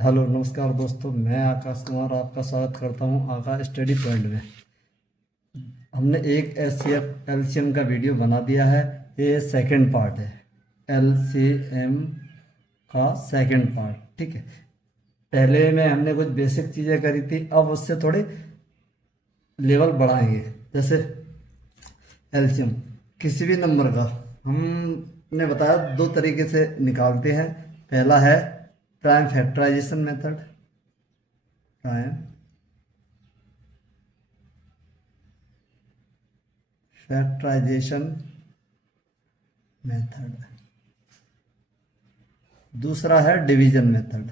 Hello नमस्कार दोस्तों, मैं आकाश कुमार आपका स्वागत करता हूं आकाश स्टडी पॉइंट में। हमने एक एस सी एफ एलसीएम का वीडियो बना दिया है। ये सेकंड पार्ट है, एलसीएम का सेकंड पार्ट। ठीक है, पहले में हमने कुछ बेसिक चीज़ें करी थी, अब उससे थोड़ी लेवल बढ़ाएंगे। जैसे एलसीएम किसी भी नंबर का हमने बताया दो तरीके से निकालते हैं। पहला है prime factorisation method, prime factorisation method. दूसरा है डिवीजन मेथड,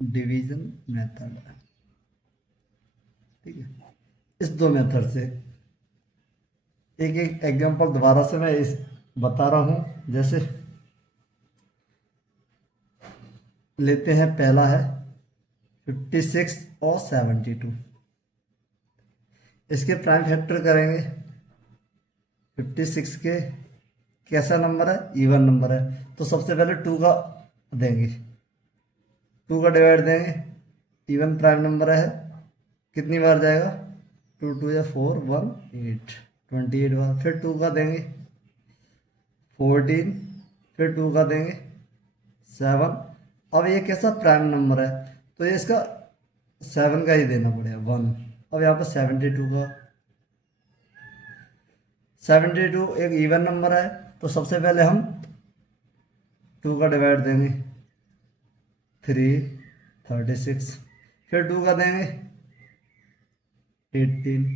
डिवीजन मेथड। ठीक है, इस दो मेथड से एक एक एग्जांपल दोबारा से मैं इस बता रहा हूं। जैसे लेते हैं, पहला है 56 और 72। इसके प्राइम फैक्टर करेंगे। 56 के कैसा नंबर है, इवन नंबर है, तो सबसे पहले 2 का देंगे, 2 का डिवाइड देंगे। इवन प्राइम नंबर है, कितनी बार जाएगा, 2 2 या 4 1 8, 28 बार। फिर 2 का देंगे 14, फिर 2 का देंगे 7। अब ये कैसा प्राइम नंबर है, तो ये इसका 7 का ही देना पड़ेगा 1। अब यहाँ पर 72 का, 72 एक इवन नंबर है, तो सबसे पहले हम 2 का डिवाइड देंगे 3 36, फिर 2 का देंगे 18,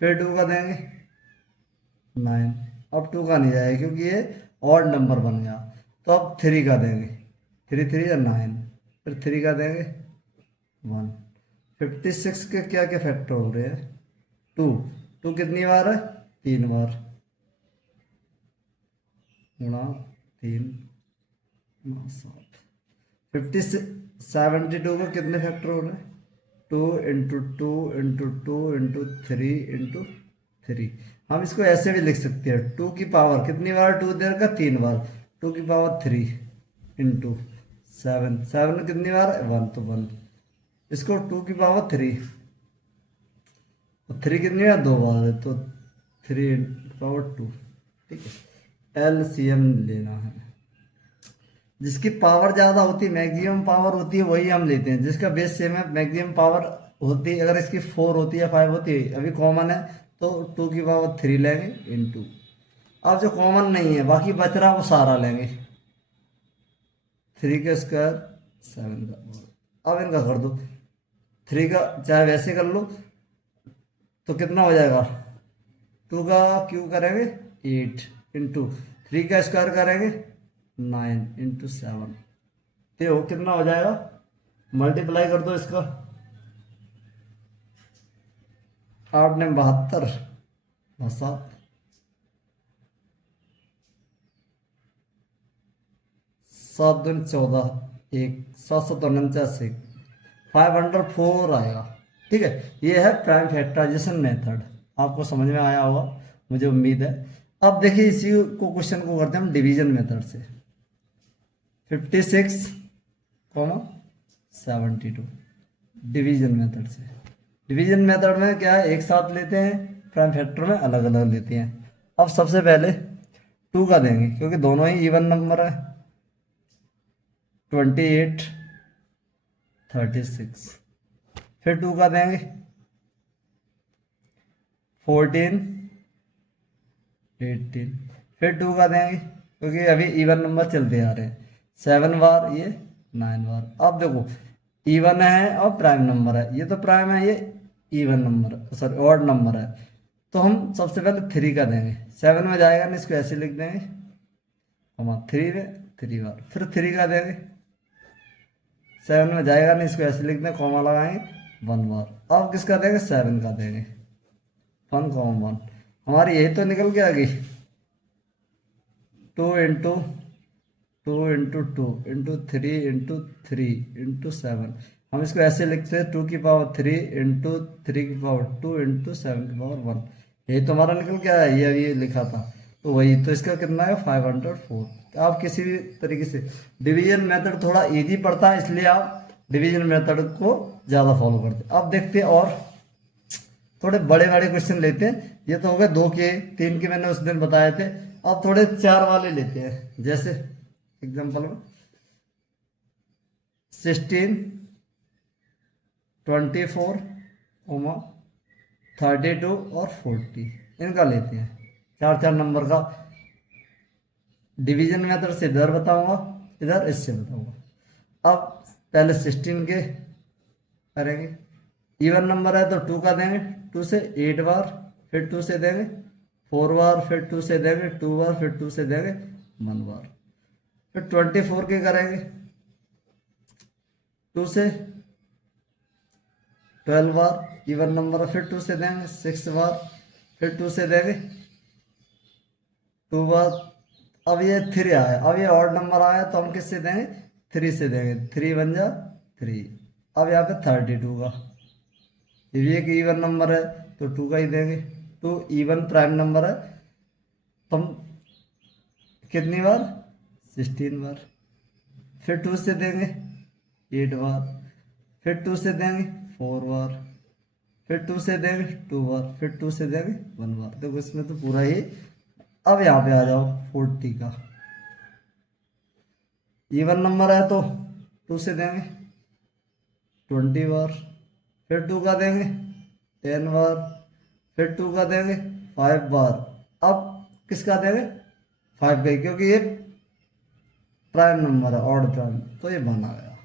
फिर 2 का देंगे 9। अब 2 का नहीं जाएगा क्योंकि ये ऑड नंबर बन गया, तो अब 3 का देंगे, 3 3 या 9, फिर 3 का देंगे 1। 56 के क्या क्या फैक्टर हो रहे हैं, 2 2 कितनी बार है, 3 बार, गुणा 3 7। 72 का कितने फैक्टर हो रहे हैं, 2 इंटू 2 इंटू 2 इंटू 3 इंटू 3। हम इसको ऐसे भी लिख सकते हैं, 2 की पावर कितनी बार 2 देर का, 3 बार, 2 की पावर 3 इंटू 7, 7 कितनी बार 1, तो 1। इसको 2 की पावर 3, और 3 कितनी बार 2 बार है, तो 3 पावर 2। ठीक है, एलसीएम लेना है। जिसकी पावर ज़्यादा होती है, मैक्सिमम पावर होती है, वही हम लेते हैं। जिसका बेस सेम है, मैक्सिमम पावर होती है, अगर इसकी 4 होती है या 5 होती है, अभी कॉमन है तो 2 की पावर 3 लेंगे इंटू। अब जो कॉमन नहीं है, बाकी बच रहा वो सारा लेंगे, 3 का स्क्वायर 7 का। अब इनका कर दो, 3 का चाहे वैसे कर लो तो कितना हो जाएगा, 2 का क्यूब करेंगे 8 इंटू 3 का स्क्वायर करेंगे 9 इंटू 7, तो कितना हो जाएगा, मल्टीप्लाई कर दो इसका, 8 ने 72 7 7 दूनी 14, 1 7 7 49, 504 आएगा। ठीक है, ये है प्राइम फैक्टराइजेशन मेथड। आपको समझ में आया होगा, मुझे उम्मीद है। अब देखिए इसी को क्वेश्चन को करते हैं हम डिवीजन मेथड से। 56 कॉमा 72 डिवीजन मेथड से। डिवीजन मेथड में क्या है, एक साथ लेते हैं, प्राइम फैक्टर में अलग अलग लेते हैं। अब सबसे पहले 2 का देंगे क्योंकि दोनों ही इवन नंबर है, 28 36। फिर 2 का देंगे 14 18, फिर 2 का देंगे क्योंकि अभी इवन नंबर चलते आ रहे हैं, 7 बार, ये 9 बार। अब देखो इवन है और प्राइम नंबर है, ये तो प्राइम है, ये even number sorry odd number है, तो हम सबसे पहले 3 का देंगे। 7 में जाएगा नहीं, इसको ऐसे लिख देंगे, हम 3 में 3 बार, फिर 3 का देंगे। 7 में जाएगा नहीं, इसको ऐसे लिख दें, कॉमा लगाएंगे 1 बार। अब किसका देंगे, 7 का देंगे, 1 कॉमा 1। हमारी यही तो निकल के आ गई, 2 into 2 into 2 into 3 into 3 into 7। हम इसको ऐसे लिखते हैं, 2 की पावर 3 इंटू 3 की पावर 2 इंटू 7 की पावर 1। यही तो हमारा निकल के आया, ये अभी लिखा था। तो वही, तो इसका कितना है 504। तो आप किसी भी तरीके से डिवीजन मेथड थोड़ा इजी पड़ता है, इसलिए आप डिवीजन मेथड को ज़्यादा फॉलो करते हैं। अब देखते हैं और थोड़े बड़े बड़े क्वेश्चन लेते हैं। ये तो हो गए 2 के, 3 के मैंने उस दिन बताए थे। अब थोड़े 4 वाले लेते हैं। जैसे एग्जाम्पल में 16, 24, 32 और 40, इनका लेते हैं। 4 नंबर का डिवीजन मेथड से इधर बताऊंगा, इधर इससे बताऊंगा। अब पहले 16 के करेंगे। इवन नंबर है तो 2 का देंगे, 2 से 8 बार, फिर 2 से देंगे 4 बार, फिर 2 से देंगे 2 बार, फिर 2 से देंगे 1 बार। फिर 24 के करेंगे, 2 से 12 बार, इवन नंबर है, फिर 2 से देंगे 6 बार, फिर 2 से देंगे 2 बार। अब ये 3 आया, अब ये ऑड नंबर आया तो हम किससे देंगे, 3 से देंगे, 3 बन जा 3। अब यहाँ पे 32 का, ये भी एक इवन नंबर है तो 2 का ही देंगे। तो इवन प्राइम नंबर है तो हम कितनी बार, 16 बार। फिर 2 से देंगे 8 बार, फिर 2 से देंगे 4 बार, फिर 2 से देंगे 2 बार, फिर 2 से देंगे 1 बार। देखो इसमें तो पूरा ही। अब यहाँ पे आ जाओ 40 का, इवन नंबर है तो 2 से देंगे 20 बार, फिर 2 का देंगे 10 बार, फिर 2 का देंगे 5 बार। अब किसका देंगे, 5 का ही, क्योंकि ये प्राइम नंबर है, ऑड प्राइम, तो ये बना गया।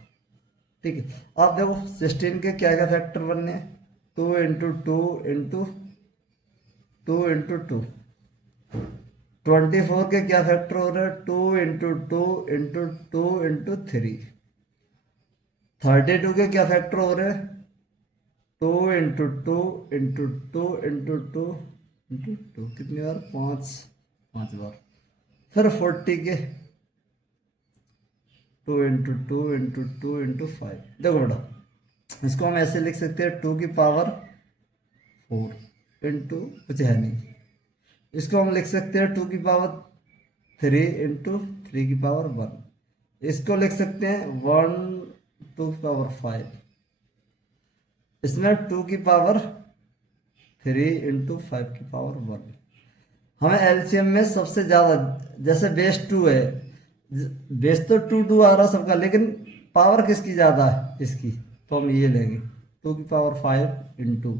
ठीक है। अब देखो 16 के क्या क्या फैक्टर बनने हैं, 2 इंटू 2 इंटू 2 इंटू 2। 24 के क्या फैक्टर हो रहे हैं, 2 इंटू 2 इंटू 2 इंटू 3। 32 के क्या फैक्टर हो रहे हैं, 2 इंटू 2 इंटू 2 इंटू 2 इंटू 2, कितनी बार, 5 बार। फिर 40 के 2 इंटू 2 इंटू 2 इंटू 5। देखो बेटा, इसको हम ऐसे लिख सकते हैं 2 की पावर 4 इंटू, कुछ है नहीं, इसको हम लिख सकते हैं 2 की पावर 3 इंटू 3 की पावर 1। इसको लिख सकते हैं 1 2 की पावर 5। इसमें 2 की पावर 3 इंटू 5 की पावर 1। हमें एलसीएम में सबसे ज़्यादा, जैसे बेस 2 है, बेस तो 2 2 आ रहा सबका, लेकिन पावर किसकी ज़्यादा है, इसकी, तो हम ये लेंगे 2 की पावर 5 इंटू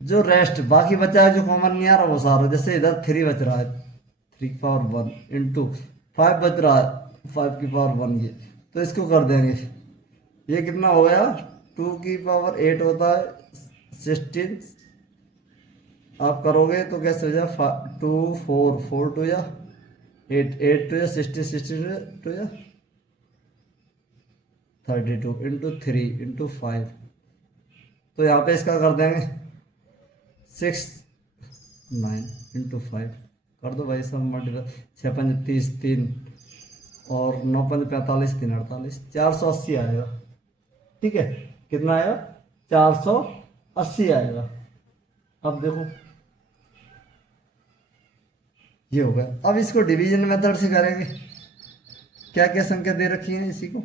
जो रेस्ट बाकी बचा है, जो कॉमन नहीं आ रहा वो सारा, जैसे इधर 3 बच रहा है 3 की पावर 1 इंटू 5 बच रहा है 5 की पावर 1, ये तो इसको कर देंगे। ये कितना हो गया, 2 की पावर 8 होता है 16। आप करोगे तो कैसे हो जाए, 2 4 4 टू या 8 8 टू या 60 60 टू या 32 इंटू 3 इंटू 5। तो यहाँ पे इसका कर देंगे 6 9 इंटू 5, कर दो भाई सब मल्टीपल, 6 5 30 3 और 9 5 45 3 48, 480 आएगा। ठीक है, कितना आएगा, 480 आएगा। अब देखो ये हो गया। अब इसको डिवीजन मेथड से करेंगे। क्या क्या संख्या दे रखी है इसी को,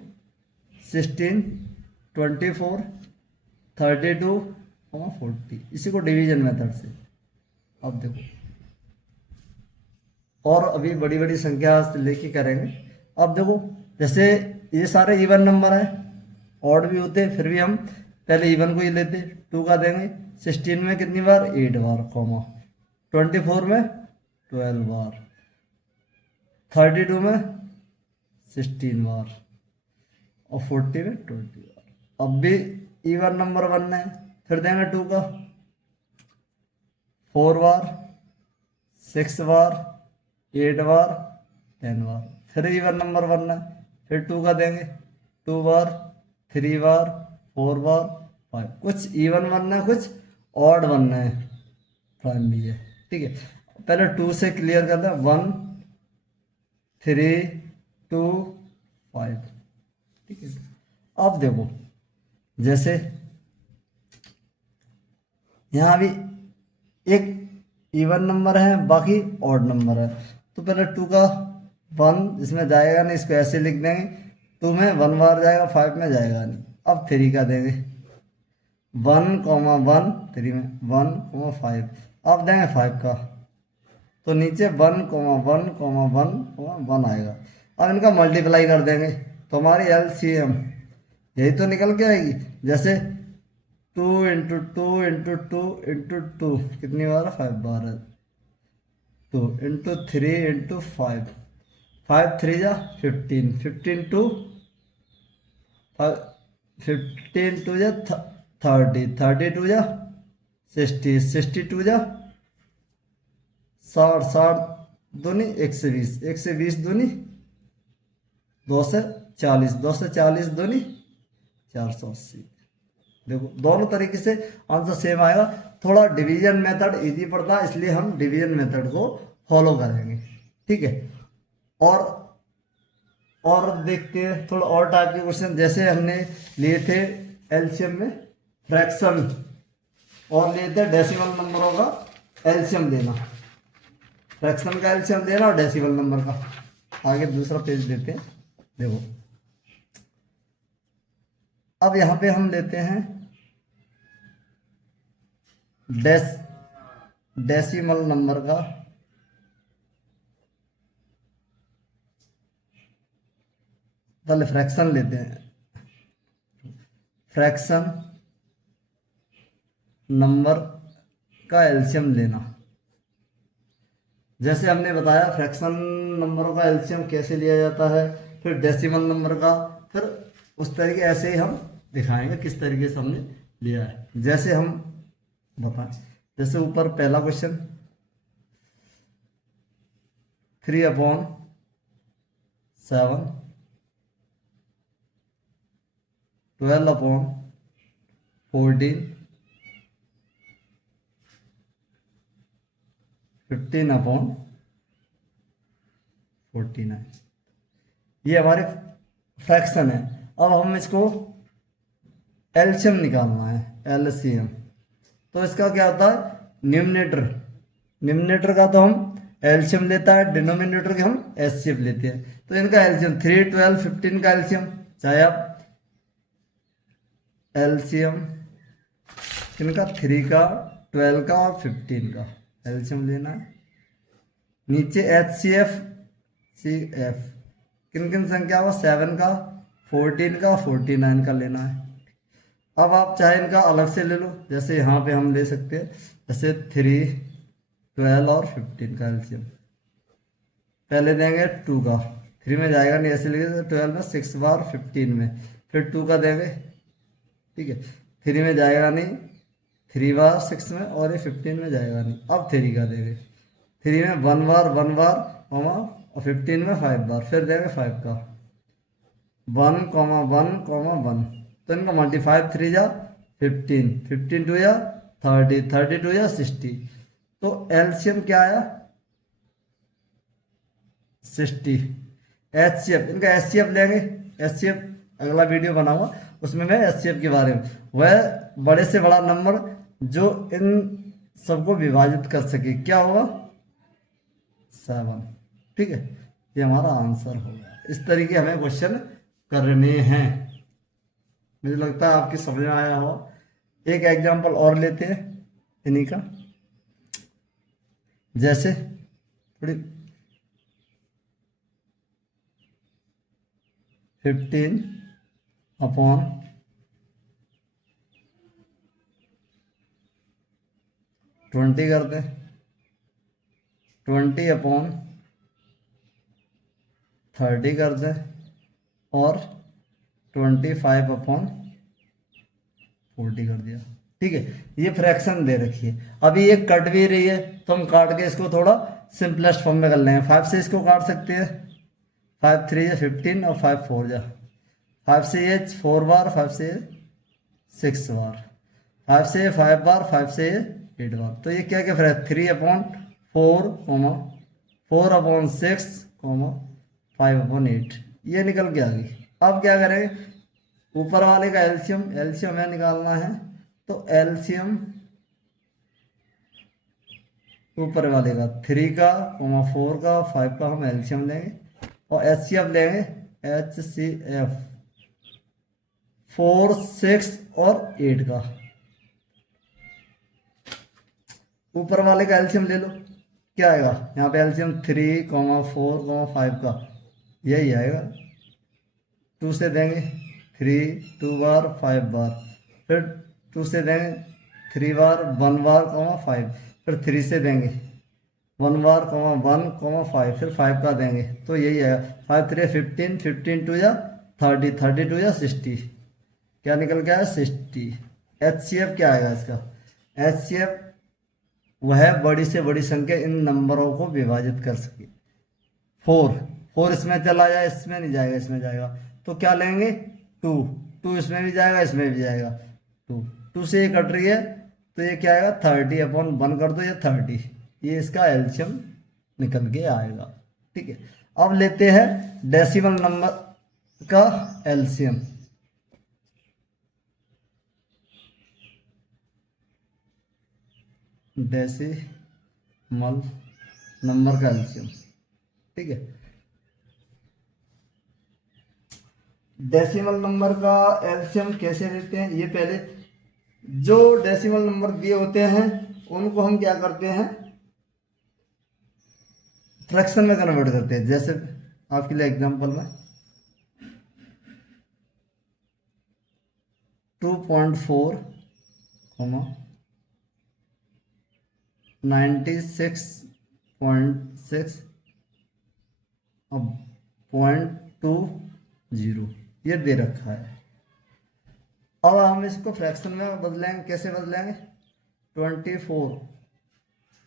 16 24 32 और 40, इसी को डिवीजन मेथड से। अब देखो और अभी बड़ी बड़ी संख्या लेके करेंगे। अब देखो जैसे ये सारे इवन नंबर है, ऑड भी होते, फिर भी हम पहले इवन को ही लेते, 2 का देंगे। 16 में कितनी बार, 8 बार, कॉमा 24 में 12 बार, 32 में 16 बार और 40 में 20 बार। अब भी इवन नंबर बनना है, फिर देंगे 2 का 4 बार, 6 बार, 8 बार, 10 बार। फिर इवन नंबर बनना है, फिर 2 का देंगे 2 बार, 3 बार, 4 बार, 5। कुछ इवन बनना है, कुछ ऑड बनना है, प्राइम भी है। ठीक है, पहले 2 से क्लियर करते हैं, 1 3 2 5। ठीक है, अब देखो जैसे यहाँ भी एक इवन नंबर है, बाकी ऑड नंबर है, तो पहले 2 का 1 इसमें जाएगा नहीं, इसको ऐसे लिख देंगे, 2 में 1 बार जाएगा, 5 में जाएगा नहीं। अब 3 का देंगे 1,1 3 में 1,5, अब देंगे 5 का, तो नीचे 1,1,1,1 आएगा। अब इनका मल्टीप्लाई कर देंगे तो हमारी LCM यही तो निकल के आएगी। जैसे 2 × 2 × 2 × 2 कितनी बार, 5 बार है, 2 × 3 × 5, 5 3 जा 15, 15 2 15 2 जा 30, 32 जा 60, 62 जा 60, 60 दूनी 120, 120 दूनी 240, 240 दूनी 480। देखो दोनों तरीके से आंसर सेम आएगा। थोड़ा डिवीजन मेथड इजी पड़ता है, इसलिए हम डिवीजन मेथड को फॉलो करेंगे, ठीक है। और देखते हैं थोड़ा और टाइप के क्वेश्चन, जैसे हमने लिए थे एलसीएम में फ्रैक्शन, और लिए थे डेसिमल नंबरों का एलसीएम देना, फ्रैक्शन का एलसीएम देना और डेसिमल नंबर का। आगे दूसरा पेज देते हैं, देखो अब यहां पे हम लेते हैं डेसिमल नंबर का पहले फ्रैक्शन लेते हैं, फ्रैक्शन नंबर का एलसीएम लेना। जैसे हमने बताया फ्रैक्शन नंबरों का एलसीएम कैसे लिया जाता है, फिर डेसिमल नंबर का, फिर उस तरीके ऐसे ही हम दिखाएंगे किस तरीके से हमने लिया है। जैसे हम बताएं, जैसे ऊपर पहला क्वेश्चन 3/7 12/14 15/49, ये हमारे फ्रैक्शन है। अब हम इसको एलसीएम निकालना है, एलसीएम। तो इसका क्या होता है, न्यूमरेटर का तो हम एलसीएम लेता है, डिनोमिनेटर के हम एचसीएफ लेते हैं। तो इनका एलसीएम 3, 12, 15 का एलसीएम, चाहे आप एलसीएम इनका 3 का, 12 का और 15 का एलसीएम लेना है। नीचे एचसीएफ CF किन किन संख्या को, 7 का, 14 का, 49 का लेना है। अब आप चाहे इनका अलग से ले लो, जैसे यहाँ पे हम ले सकते हैं, जैसे 3, 12 और 15 का एलसीएम। पहले देंगे 2 का, 3 में जाएगा नहीं, ऐसे लिखे 12 में 6 बार 15 में, फिर 2 का देंगे, ठीक है, 3 में जाएगा नहीं, 3 बार 6 में, और ये 15 में जाएगा नहीं। अब 3 का देंगे, 3 में 1 बार और 15 में 5 बार, फिर देंगे 5 का 1,1,1, तो इनका मल्टीप्लाई 3 जा 15, 15 2 या 30, 32 या 60। तो एलसीएम क्या आया, 60। एचसीएफ, इनका एचसीएफ लेंगे, एचसीएफ अगला वीडियो बनाऊंगा उसमें मैं एचसीएफ के बारे में, वह बड़े से बड़ा नंबर जो इन सबको विभाजित कर सके, क्या होगा, 7, ठीक है। ये हमारा आंसर होगा। इस तरीके हमें क्वेश्चन करने हैं, मुझे लगता है आपकी समझ में आया हो। एक एग्जांपल और लेते हैं इन्हीं का, जैसे थोड़ी 15/20 कर दें, 20/30 कर दें, और 25/40 कर दिया, ठीक है। ये फ्रैक्शन दे रखी है। अभी ये कट भी रही है तो हम काट के इसको थोड़ा सिंपलेस्ट फॉर्म में कर लेंगे। 5 से इसको काट सकते हैं, 5 3 15 और 5 4 जा 5 से ये 4 बार, 5 से 6 बार, 5 से 5 बार, 5 से 8 बार। तो ये क्या क्या फ्रैक्शन, 3/4, 4/6, 5/8, ये निकल के आ गई। अब क्या करेंगे, ऊपर वाले का एलसीएम हमें निकालना है, तो एलसीएम ऊपर वाले का 3 का, 4 का, 5 का हम एलसीएम लेंगे और एचसीएफ लेंगे। HCF 4, 6 और 8 का। ऊपर वाले का एलसीएम ले लो, क्या आएगा यहाँ पे एलसीएम 3, 4, 5 का यही आएगा। 2 से देंगे 3 2 बार 5 बार, फिर 2 से देंगे 3 बार 1 बार 5, फिर 3 से देंगे 1 बार 1 5, फिर 5 का देंगे तो यही आएगा 5 3 15, 15 2 या 30, 30 2 या 60, क्या निकल गया 60। HCF क्या आएगा इसका? HCF वह बड़ी से बड़ी संख्या इन नंबरों को विभाजित कर सके। 4 इसमें चला जाए, इसमें नहीं जाएगा, इसमें जाएगा तो क्या लेंगे 2 इसमें भी जाएगा, इसमें भी जाएगा 2 से ये कट रही है तो ये क्या आएगा 30/1 कर दो, ये 30, ये इसका एलसीएम निकल के आएगा। ठीक है, अब लेते हैं डेसिमल नंबर का एलसीएम। डेसिमल नंबर का एलसीएम। ठीक है, डेसिमल नंबर का एलसीएम कैसे लेते हैं? ये पहले जो डेसिमल नंबर दिए होते हैं उनको हम क्या करते हैं, फ्रैक्शन में कन्वर्ट करते हैं। जैसे आपके लिए एग्जांपल में 2.4, 96.6 अब 0.20 ये दे रखा है। अब हम इसको फ्रैक्शन में बदलेंगे, कैसे बदलेंगे? 24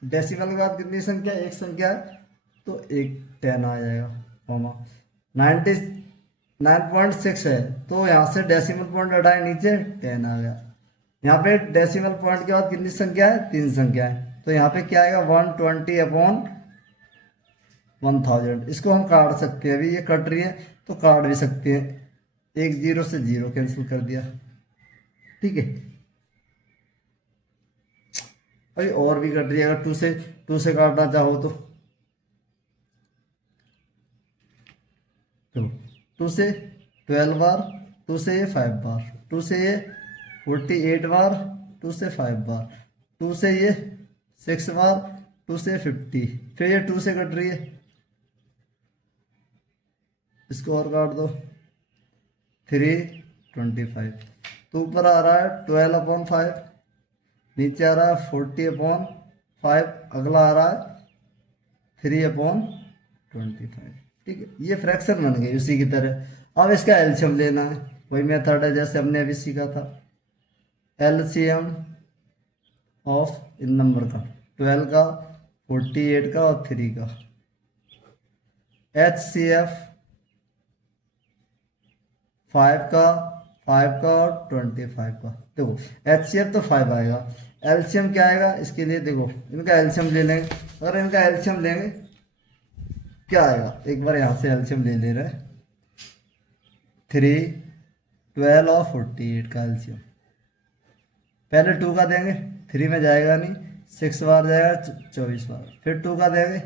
डेसिमल के बाद कितनी संख्या? एक संख्या है तो एक 10 आ जाएगा, 99.6 है तो यहाँ से डेसिमल पॉइंट हटाए, नीचे 10 आ गया। यहाँ पे डेसिमल पॉइंट के बाद कितनी संख्या है? 3 संख्या है तो यहाँ पे क्या आएगा 120/1000। इसको हम काट सकते हैं, अभी ये कट रही है तो काट भी सकते हैं, एक 0 से 0 कैंसिल कर दिया। ठीक है, अभी और भी कट रही है, अगर 2 से काटना चाहो तो 2 से 12 बार, 2 से ये 5 बार, 2 से ये 48 बार, 2 से 5 बार, 2 से ये 6 बार, 2 से 50, फिर ये 2 से कट रही है, इसको और काट दो 325। तो ऊपर आ रहा है 12/5, नीचे आ रहा है 40/5, अगला आ रहा है 3/25। ठीक है, ये फ्रैक्शन बन गई उसी की तरह। अब इसका एलसीएम लेना है, वही मेथड है जैसे हमने अभी सीखा था। एलसीएम ऑफ इन नंबर का 12 का, 48 का और 3 का। HCF 5 का और 25 का। देखो HCF तो 5 आएगा, एलसीएम क्या आएगा इसके लिए? देखो इनका एलसीएम ले लेंगे, अगर इनका एलसीएम लेंगे क्या आएगा, एक बार यहाँ से एलसीएम ले रहे हैं 3, 12 और 48 का एलसीएम। पहले 2 का देंगे, 3 में जाएगा नहीं, 6 बार जाएगा 24 बार, फिर 2 का देंगे,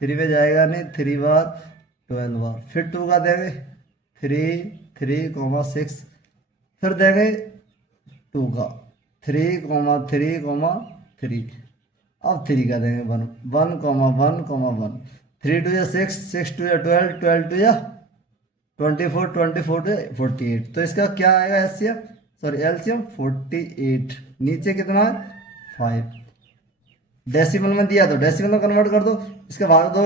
3 में जाएगा नहीं, 3 बार 12 बार, फिर 2 का देंगे 3, 6, फिर देंगे 2 का 3, 3, अब 3 का देंगे 1, 1, 1, 3 2 या 6, 6 2 या 12, 12 2 या 24, 24 2 या 48। तो इसका क्या आएगा एचसीएफ, सॉरी एलसीएम 48। नीचे कितना है 5, डेसिमल में दिया तो डेसिमल में कन्वर्ट कर दो, इसका भाग दो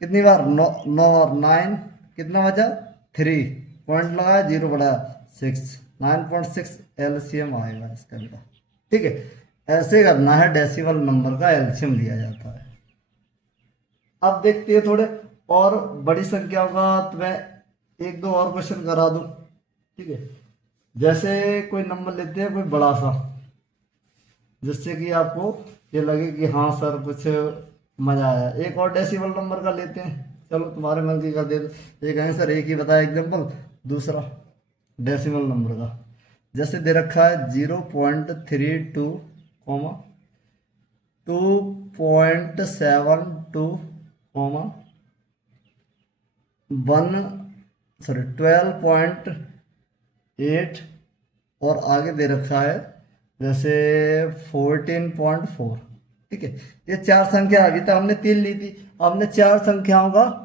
कितनी बार 9 बार, 9 कितना बचा 3, पॉइंट लगाया 0 बढ़ाया 6, 9.6 एलसीएम आएगा इसका बेटा। ठीक है, ऐसे करना है, डेसिमल नंबर का एलसीएम लिया जाता है। अब देखते हैं थोड़े और बड़ी संख्याओं का, तो मैं 1-2 और क्वेश्चन करा दूं। ठीक है, जैसे कोई नंबर लेते हैं कोई बड़ा सा, जिससे कि आपको ये लगे कि हाँ सर कुछ मजा आया। एक और डेसिमल नंबर का लेते हैं, चलो तुम्हारे मन की कर दे दो। एक है सर एक ही बताया एग्जाम्पल, दूसरा डेसिमल नंबर का जैसे दे रखा है 0.32, 2.72 कॉमा 12.8 और आगे दे रखा है जैसे 14.4। ठीक है, ये चार संख्या आ गई, तो हमने तीन ली थी, हमने चार संख्याओं का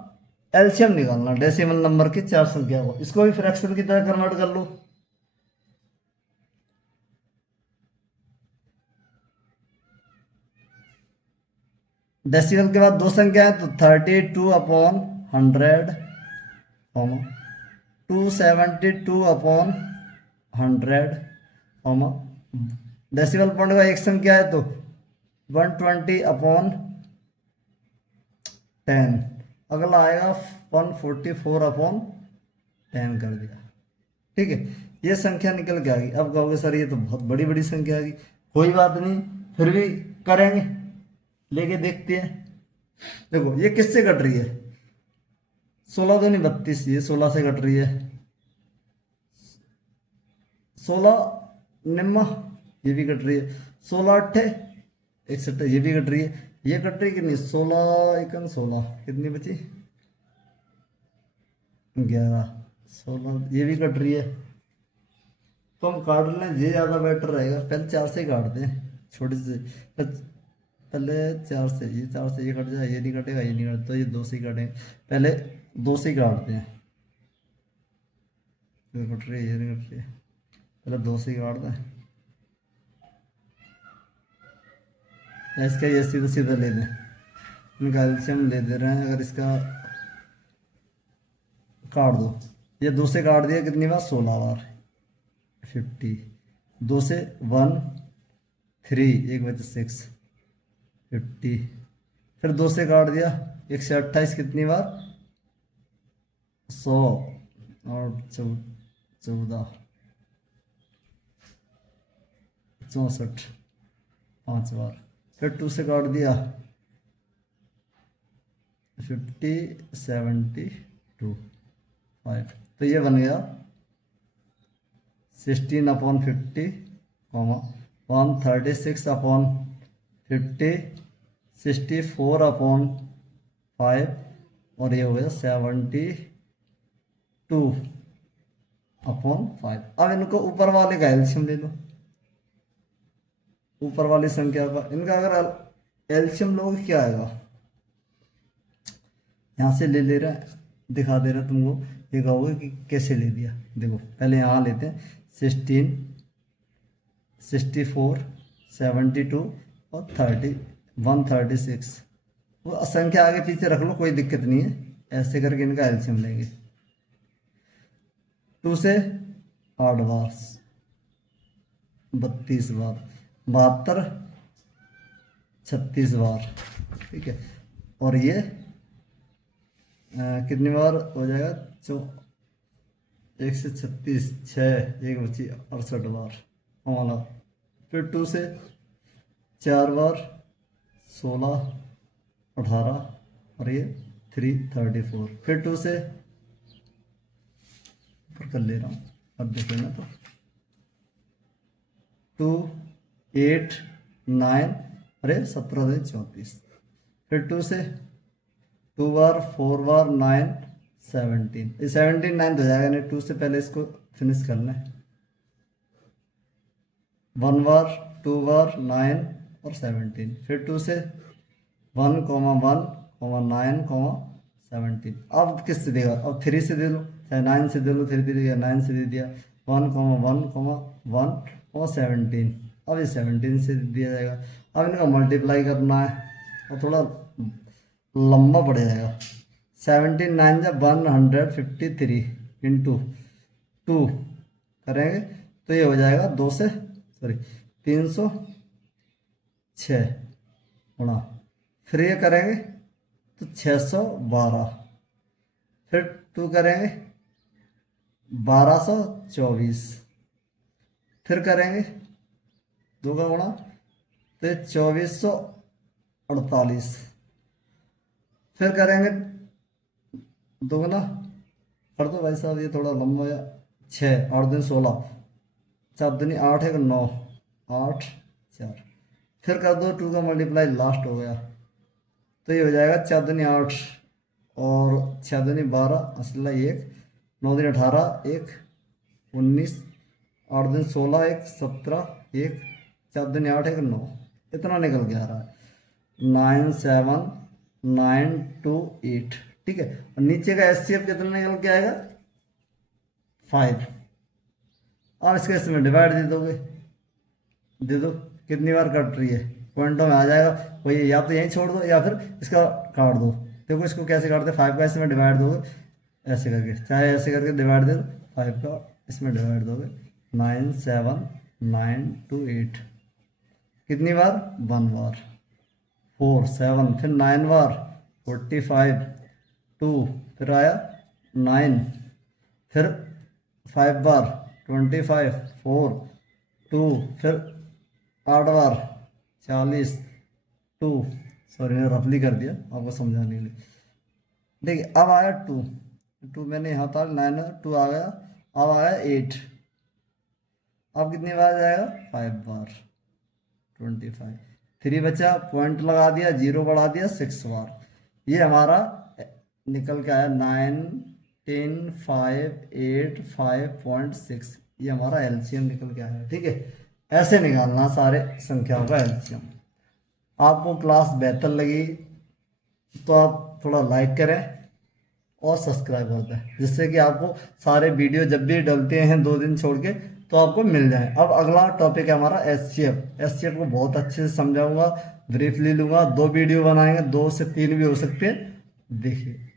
एलसीएम निकालना, डेसिमल नंबर की चार संख्या को, इसको भी फ्रैक्शन की तरह कन्वर्ट कर लो। डेसिमल के बाद दो संख्या है तो 32/100, 272/100, डेसिमल पॉइंट का एक संख्या है तो 120/10, अगला आएगा 144/10 कर दिया। ठीक है, ये संख्या निकल के आ गई। अब कहोगे सर ये तो बहुत बड़ी बड़ी संख्या आ गई, कोई बात नहीं, फिर भी करेंगे, लेके देखते हैं। देखो ये किससे कट रही है, 16 दूनी 32, ये 16 से कट रही है, 16 निम्मा ये भी कट रही है, 16 अट्ठे 61 ये भी कट रही है, ये कट रही कि नहीं, 16 कितनी बची, 11, 16 ये भी कट रही है। तो हम काट लें, ये ज़्यादा बेटर रहेगा, पहले चार से ही काटते हैं, छोटे से पहले चार से, ये चार से ये कट जाए, ये नहीं कटेगा, ये नहीं कटेगा, तो ये दो से ही काटेंगे, पहले दो से ही काटते हैं, ये कट रही है, ये नहीं कट रही है, पहले दो से ही काट दें। इसका ये सीधा सीधा ले दें, इनका एल्शियम ले दे रहे हैं, अगर इसका काट दो, ये दो से काट दिया कितनी बार, 16 बार, 50, दो से 1 3 एक बचे 6 50, फिर दो से काट दिया 1 से 28 कितनी बार, 100 और 14 64 5 बार, फिर 2 से काट दिया 50 72 5, तो ये बन गया 16/50, 136/50, 64/5 और ये हो गया 72/5। अब इनको ऊपर वाले का एल्शियम ले लो, ऊपर वाली संख्या का, इनका अगर एल्शियम लोगे क्या आएगा, यहाँ से ले रहा है, दिखा दे रहा तुमको, ये कहोगे कि कैसे ले दिया। देखो पहले यहाँ लेते हैं 16 64 72 और 136, वो संख्या आगे पीछे रख लो, कोई दिक्कत नहीं है, ऐसे करके इनका एल्शियम लेंगे। 2 से 8 बार 32 बार, 72 36 बार, ठीक है, और ये कितनी बार हो जाएगा, 1 से 36 6 एक बची 68 बार हमारा, फिर 2 से 4 बार 16 18 और ये 334, फिर 2 से ऊपर कर ले रहा हूँ, अब देखें ना, तो 2 8 9 अरे 17 से 34, फिर 2 से 2 बार 4 बार 9 17, ये 17 9 हो जाएगा नहीं, 2 से पहले इसको फिनिश कर लें, 1 बार 2 बार 9 और 17, फिर 2 से 1 1 9 17, अब किससे देगा, अब 3 से दे लो, चाहे 9 से दे लो, 3 दे दिया, 9 से दे दिया, 1 1 1 और 17, अब ये 17 से दिया जाएगा। अब इनका मल्टीप्लाई करना है और थोड़ा लंबा पड़ जाएगा, 17 9 जब 153 इंटू 2 करेंगे तो ये हो जाएगा 306 गुणा, फिर ये करेंगे तो 612, फिर 2 करेंगे 1224, फिर करेंगे 2 का गुणा तो 2448, फिर करेंगे 2 गुना कर दो भाई साहब, ये थोड़ा लंबा है, 6 8 दिन 16 4 दिन 8 1 9 8 4, फिर कर दो 2 का मल्टीप्लाई, लास्ट हो गया तो ये हो जाएगा 4 दूनी 8 और 6 दूनी 12, असला 1, 9 दूनी 18, 1 19, 8 दूनी 16, 1 17, 1 4 दूनी 8, 1 9, इतना निकल के आ रहा है 9 7 9 2 8। ठीक है, और नीचे का एचसीएफ कितना निकल के आएगा 5। अब इसके इसमें डिवाइड दे दोगे, दे दो कितनी बार कट रही है, पॉइंटों में आ जाएगा वही, या तो यहीं छोड़ दो या फिर इसका काट दो। देखो इसको कैसे काटते, 5 का इसमें डिवाइड दोगे ऐसे करके, चाहे ऐसे करके डिवाइड दे दो, 5 का इसमें डिवाइड दोगे 9 7 9 2 8, कितनी बार 1 बार, 4 7, फिर 9 बार 45, 2 फिर आया 9, फिर 5 बार 25, 4 2, फिर 8 बार 40, 2, सॉरी मैंने रफली कर दिया आपको समझाने के लिए। देखिए अब आया 2 मैंने यहाँ था 9, 2 आ गया, अब आया 8, अब कितनी बार जाएगा 5 बार 25, 3 बचा, पॉइंट लगा दिया, 0 बढ़ा दिया 6 बार, ये हमारा निकल के आया 9 10 5 8 5.6, ये हमारा एलसीएम निकल के आया। ठीक है, ऐसे निकालना सारे संख्याओं का एलसीएम। आपको क्लास बेहतर लगी तो आप थोड़ा लाइक करें और सब्सक्राइब कर दें, जिससे कि आपको सारे वीडियो जब भी डलते हैं 2 दिन छोड़ के तो आपको मिल जाए। अब अगला टॉपिक है हमारा एचसीएफ को बहुत अच्छे से समझाऊंगा, ब्रीफली लूंगा, 2 वीडियो बनाएंगे, 2 से 3 भी हो सकते हैं। देखिए